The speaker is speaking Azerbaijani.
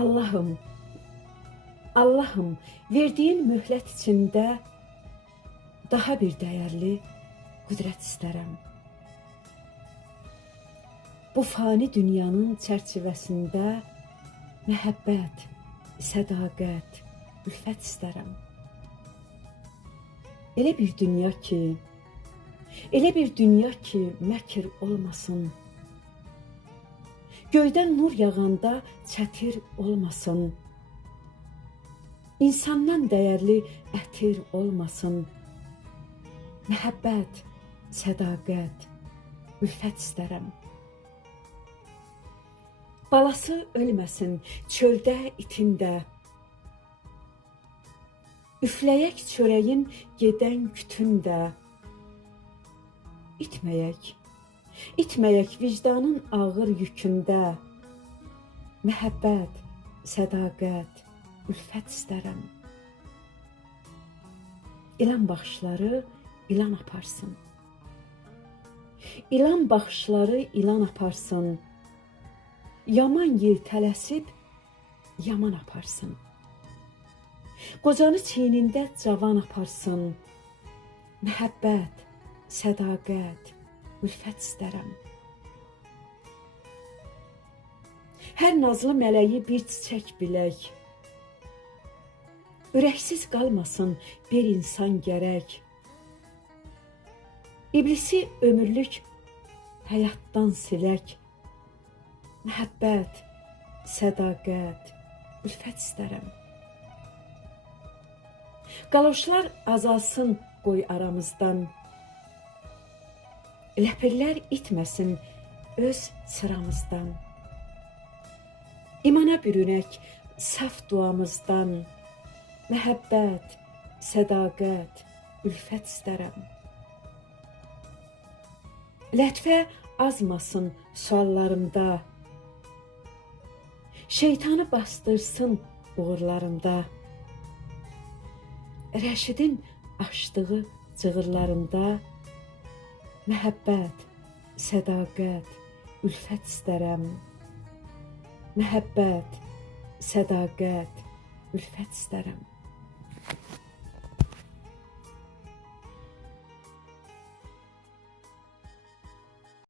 Allahım, Allahım, verdiyin möhlət içində daha bir dəyərli qüdrət istərəm. Bu fani dünyanın çərçivəsində məhəbbət, sədaqət, ülfət istərəm. Elə bir dünya ki, məkr olmasın. Göydən nur yağanda çətir olmasın. İnsandan dəyərli ətir olmasın. Məhəbbət, sədaqət, ülfət istərəm. Balası ölməsin çöldə, itində. Üfləyək çörəyin gedən kütündə. İtməyək vicdanın ağır yükündə. Məhəbbət, sədaqət, ülfət istərəm. İlan baxışları ilan aparsın. İlan baxışları ilan aparsın. Yaman yel tələsib yaman aparsın. Qocanı çiynində cavan aparsın. Məhəbbət, sədaqət, ülfət istərəm. Hər nazlı mələyi bir çiçək bilək. Ürəksiz qalmasın bir insan gərək. İblisi ömürlük həyatdan silək. Məhəbbət, sədaqət, ülfət istərəm. Qaloşlar azalsın qoy aramızdan. Ləpirlər itməsin öz sıramızdan. İmana bürünək saf duamızdan. Məhəbbət, sədaqət, ülfət istərəm. Lətfə azmasın suallarımda. Şeytanı bastırsın uğurlarımda. Rəşidin açdığı cığırlarında. Məhəbbət, sədaqət, ülfət istərəm. Məhəbbət, sədaqət, ülfət istərəm.